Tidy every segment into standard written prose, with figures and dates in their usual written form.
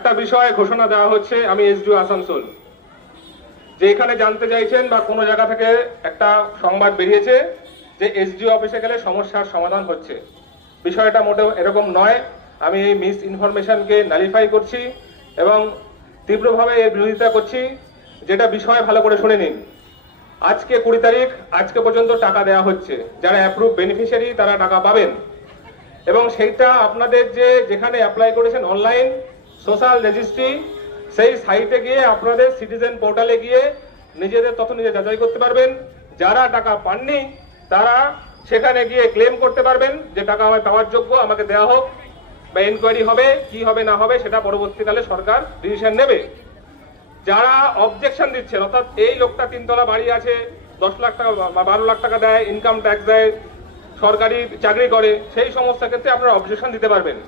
একটা বিষয়ে ঘোষণা দেওয়া হচ্ছে, আমি এসডিও আসানসোল, যে এখানে জানতে চাইছেন বা কোনো জায়গা থেকে একটা সংবাদ বেরিয়েছে যে এসডিও অফিসে গেলে সমস্যার সমাধান হচ্ছে। বিষয়টা মোটেও এরকম নয়। আমি এই মিস ইনফরমেশনকে নালিফাই করছি এবং তীব্রভাবে এর বিরোধিতা করছি। যেটা বিষয় ভালো করে শুনে নিন। আজকে 20 তারিখ, আজকে পর্যন্ত টাকা দেওয়া হচ্ছে। যারা অ্যাপ্রুভ বেনিফিশিয়ারি তারা টাকা পাবেন এবং সেইটা আপনাদের যেখানে অ্যাপ্লাই করেছেন অনলাইন সোশ্যাল রেজিস্ট্রি, সেই সাইটে গিয়ে আপনাদের সিটিজেন পোর্টালে গিয়ে নিজেদের তথ্য নিজে যাচাই করতে পারবেন। যারা টাকা পাননি তারা সেখানে গিয়ে ক্লেম করতে পারবেন যে টাকা আমার পাওয়ার যোগ্য, আমাকে দেওয়া হোক, বা এনকোয়ারি হবে, কি হবে না হবে সেটা পরবর্তীকালে সরকার ডিসিশন নেবে। যারা অবজেকশন দিচ্ছেন, অর্থাৎ এই লোকটা 3 তলা বাড়ি আছে, 10 লাখ টাকা বা 12 লাখ টাকা দেয়, ইনকাম ট্যাক্স দেয়, সরকারি চাকরি করে, সেই সমস্ত ক্ষেত্রে আপনারা অবজেকশন দিতে পারবেন।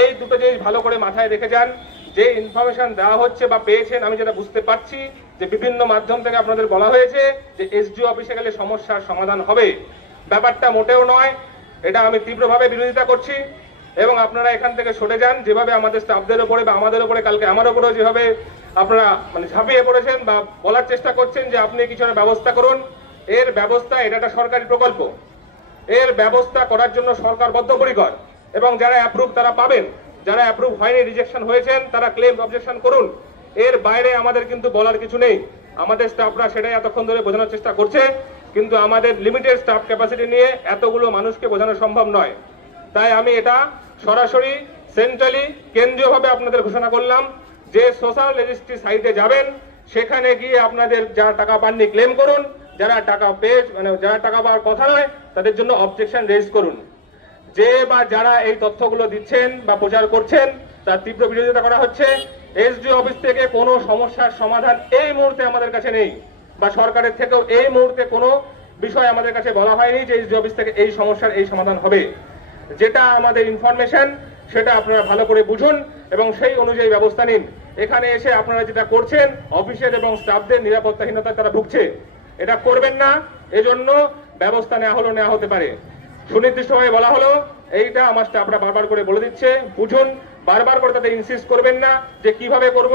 এই দুটো জিনিস ভালো করে মাথায় রেখে যান। যে ইনফরমেশন দেওয়া হচ্ছে বা পেয়েছেন, আমি যেটা বুঝতে পারছি যে বিভিন্ন মাধ্যম থেকে আপনাদের বলা হয়েছে যে এসডিও অফিসে গেলে সমস্যার সমাধান হবে। ব্যাপারটা মোটেও নয়। এটা আমি তীব্রভাবে বিরোধিতা করছি এবং আপনারা এখান থেকে সরে যান। যেভাবে আমাদের স্টাফদের উপরে বা আমাদের উপরে, কালকে আমার উপরেও যেভাবে আপনারা ঝাঁপিয়ে পড়েছেন বা বলার চেষ্টা করছেন যে আপনি কিছু একটা ব্যবস্থা করুন, এর ব্যবস্থা, এটা একটা সরকারি প্রকল্প, এর ব্যবস্থা করার জন্য সরকার বদ্ধপরিকর এবং যারা অ্যাপ্রুভ তারা পাবেন। যারা অ্যাপ্রুভ হয়নি, রিজেকশন হয়েছেন, তারা ক্লেম অবজেকশন করুন। এর বাইরে আমাদের কিন্তু বলার কিছু নেই। আমাদের স্টাফরা সেটাই এতক্ষণ ধরে বোঝানোর চেষ্টা করছে, কিন্তু আমাদের লিমিটেড স্টাফ ক্যাপাসিটি নিয়ে এতগুলো মানুষকে বোঝানো সম্ভব নয়। তাই আমি এটা সরাসরি সেন্ট্রালি, কেন্দ্রীয়ভাবে আপনাদের ঘোষণা করলাম যে সোশ্যাল রেজিস্ট্রি সাইটে যাবেন, সেখানে গিয়ে আপনাদের যারা টাকা পাননি ক্লেম করুন, যারা টাকা পেয়ে যারা টাকা পাওয়ার কথা নয় তাদের জন্য অবজেকশন রেজ করুন। যে বা যারা এই তথ্যগুলো দিচ্ছেন বা প্রচার করছেন তার তীব্র বিরোধিতা করা হচ্ছে। এসডিও অফিস থেকে কোনো সমস্যার সমাধান এই মুহূর্তে আমাদের কাছে নেই, বা সরকারের থেকেও এই মুহূর্তে কোনো বিষয় আমাদের কাছে বলা হয়নি যে এসডিও অফিস থেকে এই সমস্যার এই সমাধান হবে। যেটা আমাদের ইনফরমেশন সেটা আপনারা ভালো করে বুঝুন এবং সেই অনুযায়ী ব্যবস্থা নিন। এখানে এসে আপনারা যেটা করছেন, অফিসের এবং স্টাফদের নিরাপত্তাহীনতায় তারা ভুগছে, এটা করবেন না। এজন্য ব্যবস্থা নেওয়া হতে পারে। সুনির্দিষ্টভাবে বলা হলো, এইটা আমার স্টাফরা বারবার করে বলে দিচ্ছে, বুঝুন। বারবার করে তাদের ইনসিস্ট করবেন না যে কিভাবে করব।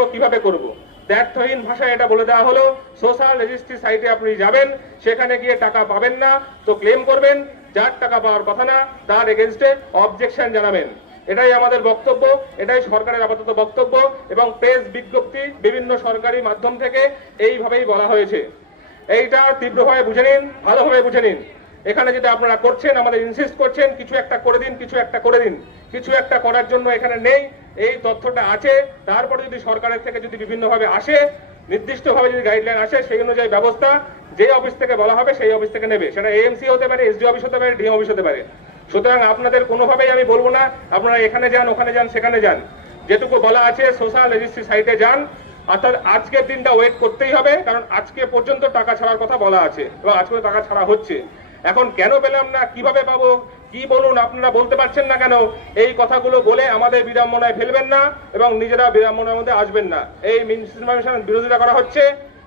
দ্ব্যর্থহীন ভাষায় এটা বলে দেওয়া হলো, সোশ্যাল রেজিস্ট্রি সাইটে আপনি যাবেন, সেখানে গিয়ে টাকা পাবেন না তো ক্লেম করবেন, যার টাকা পাওয়ার কথা না তার এগেনস্টে অবজেকশন জানাবেন। এটাই আমাদের বক্তব্য, এটাই সরকারের আপাতত বক্তব্য এবং প্রেস বিজ্ঞপ্তি বিভিন্ন সরকারি মাধ্যম থেকে এইভাবেই বলা হয়েছে। এইটা তীব্রভাবে বুঝে নিন, ভালোভাবে বুঝে নিন। এখানে যেটা আপনারা করছেন, আমাদের ইনসিস্ট করছেন কিছু একটা করে দিন, কিছু একটা করার জন্য এখানে নেই। এই তথ্যটা আছে, তারপরে যদি সরকারের থেকে যদি বিভিন্নভাবে আসে, নির্দিষ্টভাবে যদি গাইডলাইন আসে, সেই অনুযায়ী ব্যবস্থা যে অফিস থেকে বলা হবে সেই অফিস থেকে নেবে। সেটা এএমসি হতে পারে, এসডি অফিস হতে পারে, ডিএম অফিস হতে পারে। সুতরাং আপনাদের কোনোভাবেই আমি বলবো না আপনারা এখানে যান, ওখানে যান, সেখানে যান। যেটুকু বলা আছে সোশ্যাল রেজিস্ট্রি সাইটে যান। অর্থাৎ আজকের দিনটা ওয়েট করতেই হবে, কারণ আজকে পর্যন্ত টাকা ছাড়ার কথা বলা আছে এবং আজকে টাকা ছাড়া হচ্ছে। এখন কেন পেলাম না, কিভাবে পাবো, কি বলুন, আপনারা বলতে পারছেন না কেন? এই কথাগুলো বলে আমাদের বিড়ম্বনায় ফেলবেন না এবং নিজেরা বিড়ম্বনার মধ্যে আসবেন না। এই মিসইনফরমেশন বিরোধিতা করা হচ্ছে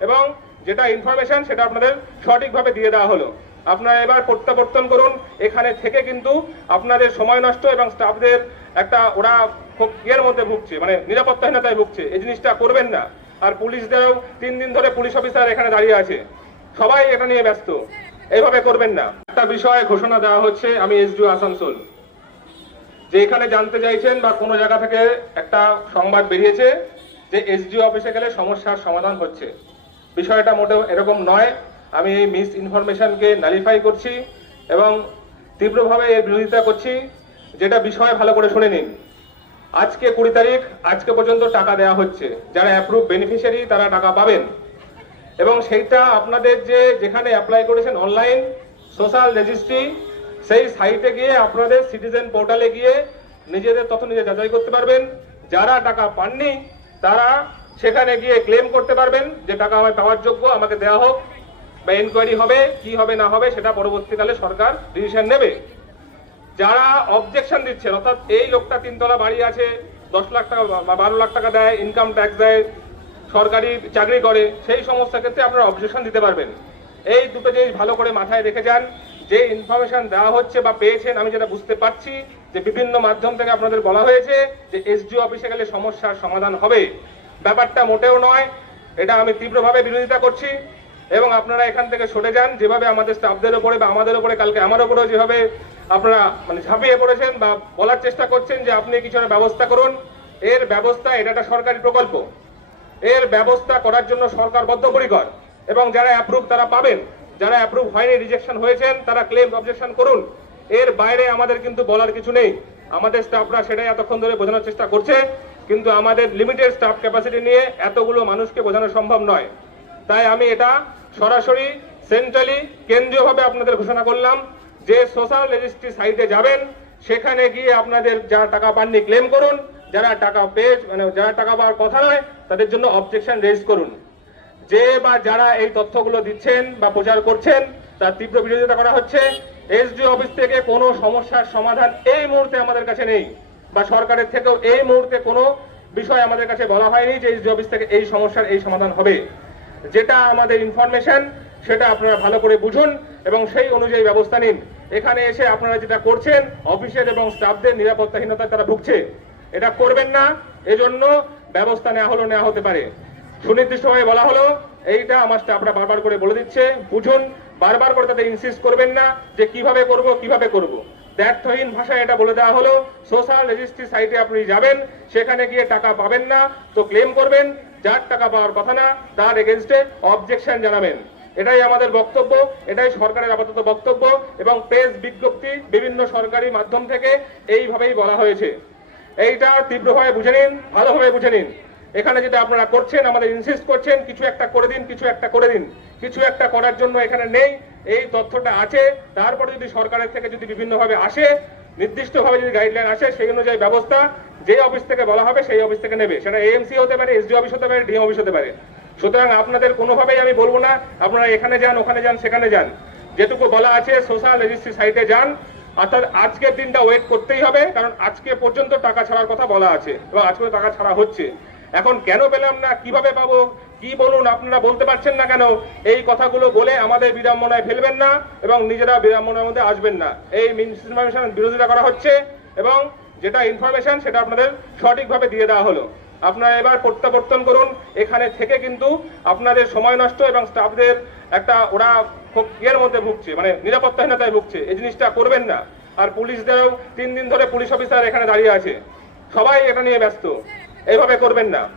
এবং যেটা ইনফরমেশন সেটা আপনাদের সঠিকভাবে দিয়ে দেওয়া হলো। আপনারা এবার প্রত্যাবর্তন করুন। এখানে থেকে কিন্তু আপনাদের সময় নষ্ট এবং স্টাফদের একটা, ওরা খুব ইয়ের মধ্যে ভুগছে, নিরাপত্তাহীনতায় ভুগছে। এই জিনিসটা করবেন না। আর পুলিশদেরও 3 দিন ধরে পুলিশ অফিসার এখানে দাঁড়িয়ে আছে, সবাই এটা নিয়ে ব্যস্ত। এইভাবে করবেন না। একটা বিষয়ে ঘোষণা দেওয়া হচ্ছে, আমি এসডিও আসানসোল, যে এখানে জানতে চাইছেন বা কোনো জায়গা থেকে একটা সংবাদ বেরিয়েছে যে এসডিও অফিসে গেলে সমস্যার সমাধান হচ্ছে। বিষয়টা মোটেও এরকম নয়। আমি এই মিস ইনফরমেশনকে নালিফাই করছি এবং তীব্রভাবে এর বিরোধিতা করছি। যেটা বিষয় ভালো করে শুনে নিন। আজকে 20 তারিখ, আজকে পর্যন্ত টাকা দেওয়া হচ্ছে। যারা অ্যাপ্রুভ বেনিফিশিয়ারি তারা টাকা পাবেন এবং সেইটা আপনাদের যেখানে অ্যাপ্লাই করেছেন অনলাইন সোশ্যাল রেজিস্ট্রি, সেই সাইটে গিয়ে আপনাদের সিটিজেন পোর্টালে গিয়ে নিজেদের তথ্য নিজে যাচাই করতে পারবেন। যারা টাকা পাননি তারা সেখানে গিয়ে ক্লেম করতে পারবেন যে টাকা আমার পাওয়ার যোগ্য, আমাকে দেওয়া হোক, বা এনকোয়ারি হবে, কি হবে না হবে সেটা পরবর্তীকালে সরকার ডিসিশন নেবে। যারা অবজেকশন দিচ্ছেন, অর্থাৎ এই লোকটা 3 তলা বাড়ি আছে, 10 লাখ টাকা বা 12 লাখ টাকা দেয়, ইনকাম ট্যাক্স দেয়, সরকারি চাকরি করে, সেই সমস্ত ক্ষেত্রে আপনারা অবজেকশন দিতে পারবেন। এই দুটো জিনিস ভালো করে মাথায় রেখে যান। যে ইনফরমেশন দেওয়া হচ্ছে বা পেয়েছেন, আমি যেটা বুঝতে পারছি যে বিভিন্ন মাধ্যম থেকে আপনাদের বলা হয়েছে যে এসডিও অফিসে গেলে সমস্যার সমাধান হবে। ব্যাপারটা মোটেও নয়, এটা আমি তীব্রভাবে বিরোধিতা করছি এবং আপনারা এখান থেকে সরে যান। যেভাবে আমাদের স্টাফদের উপরে বা আমাদের উপরে, কালকে আমার উপরেও যেভাবে আপনারা ঝাঁপিয়ে পড়েছেন বা বলার চেষ্টা করছেন যে আপনি কিছু একটা ব্যবস্থা করুন, এর ব্যবস্থা, এটা একটা সরকারি প্রকল্প, এর ব্যবস্থা করার জন্য সরকার বদ্ধপরিকর এবং যারা অ্যাপ্রুভ তারা পাবেন, যারা অ্যাপ্রুভ হয়নি, রিজেকশন হয়েছেন, তারা ক্লেম অবজেকশন করুন। এর বাইরে আমাদের কিন্তু বলার কিছু নেই। আমাদের স্টাফরা সেটাই এতক্ষণ ধরে বোঝানোর চেষ্টা করছে, কিন্তু আমাদের লিমিটেড স্টাফ ক্যাপাসিটি নিয়ে এতগুলো মানুষকে বোঝানো সম্ভব নয়। তাই আমি এটা সরাসরি সেন্ট্রালি, কেন্দ্রীয়ভাবে আপনাদের ঘোষণা করলাম যে সোশ্যাল রেজিস্ট্রি সাইটে যাবেন, সেখানে গিয়ে আপনাদের যারা টাকা পাননি ক্লেম করুন, যারা টাকা পেয়ে যারা টাকা পাওয়ার কথা নয় তাদের জন্য অবজেকশন রেজ করুন। যে বা যারা এই তথ্যগুলো দিচ্ছেন বা প্রচার করছেন তার তীব্র বিরোধিতা করা হচ্ছে। এসডিও অফিস থেকে কোনো সমস্যার সমাধান এই মুহূর্তে আমাদের কাছে নেই, বা সরকারের থেকেও এই মুহূর্তে কোনো বিষয় আমাদের কাছে বলা হয়নি যে এসডিও অফিস থেকে এই সমস্যার এই সমাধান হবে। যেটা আমাদের ইনফরমেশন সেটা আপনারা ভালো করে বুঝুন এবং সেই অনুযায়ী ব্যবস্থা নিন। এখানে এসে আপনারা যেটা করছেন, অফিসের এবং স্টাফদের নিরাপত্তাহীনতায় তারা ভুগছে, এটা করবেন না। এজন্য ব্যবস্থা নেওয়া হতে পারে। সুনির্দিষ্টভাবে বলা হলো, এইটা আমার স্টাফরা বারবার করে বলে দিচ্ছে, বুঝুন। বারবার করে তাদের ইনসিস্ট করবেন না যে কিভাবে করব। দ্ব্যর্থহীন ভাষায় এটা বলে দেওয়া হলো, সোশ্যাল রেজিস্ট্রি সাইটে আপনি যাবেন, সেখানে গিয়ে টাকা পাবেন না তো ক্লেম করবেন, যার টাকা পাওয়ার কথা না তার এগেনস্টে অবজেকশন জানাবেন। এটাই আমাদের বক্তব্য, এটাই সরকারের আপাতত বক্তব্য এবং প্রেস বিজ্ঞপ্তি বিভিন্ন সরকারি মাধ্যম থেকে এইভাবেই বলা হয়েছে। এইটা তীব্রভাবে বুঝে নিন, ভালোভাবে বুঝে নিন। এখানে যেটা আপনারা করছেন, আমাদের ইনসিস্ট করছেন কিছু একটা করে দিন, কিছু একটা করার জন্য এখানে নেই। এই তথ্যটা আছে, তারপরে যদি সরকারের থেকে যদি বিভিন্নভাবে আসে, নির্দিষ্টভাবে যদি গাইডলাইন আসে, সেই অনুযায়ী ব্যবস্থা যে অফিস থেকে বলা হবে সেই অফিস থেকে নেবে। সেটা এএমসি হতে পারে, এসডি অফিস হতে পারে, ডিএম অফিস হতে পারে। সুতরাং আপনাদের কোনোভাবেই আমি বলবো না আপনারা এখানে যান, ওখানে যান, সেখানে যান। যেটুকু বলা আছে সোশ্যাল রেজিস্ট্রি সাইটে যান। অর্থাৎ আজকের দিনটা ওয়েট করতেই হবে, কারণ আজকে পর্যন্ত টাকা ছাড়ার কথা বলা আছে এবং আজকে টাকা ছাড়া হচ্ছে। এখন কেন পেলাম না, কিভাবে পাবো, কি বলুন, আপনারা বলতে পারছেন না কেন? এই কথাগুলো বলে আমাদের বিড়ম্বনায় ফেলবেন না এবং নিজেরা বিড়ম্বনার মধ্যে আসবেন না। এই মিসইনফরমেশন বিরোধিতা করা হচ্ছে এবং যেটা ইনফরমেশন সেটা আপনাদের সঠিকভাবে দিয়ে দেওয়া হলো। আপনারা এবার প্রত্যাবর্তন করুন। এখানে থেকে কিন্তু আপনাদের সময় নষ্ট এবং স্টাফদের একটা ওরা খুব ইয়ের মধ্যে ভুগছে, নিরাপত্তাহীনতায় ভুগছে। এই জিনিসটা করবেন না। আর পুলিশদেরও 3 দিন ধরে পুলিশ অফিসার এখানে দাঁড়িয়ে আছে, সবাই এটা নিয়ে ব্যস্ত। এইভাবে করবেন না।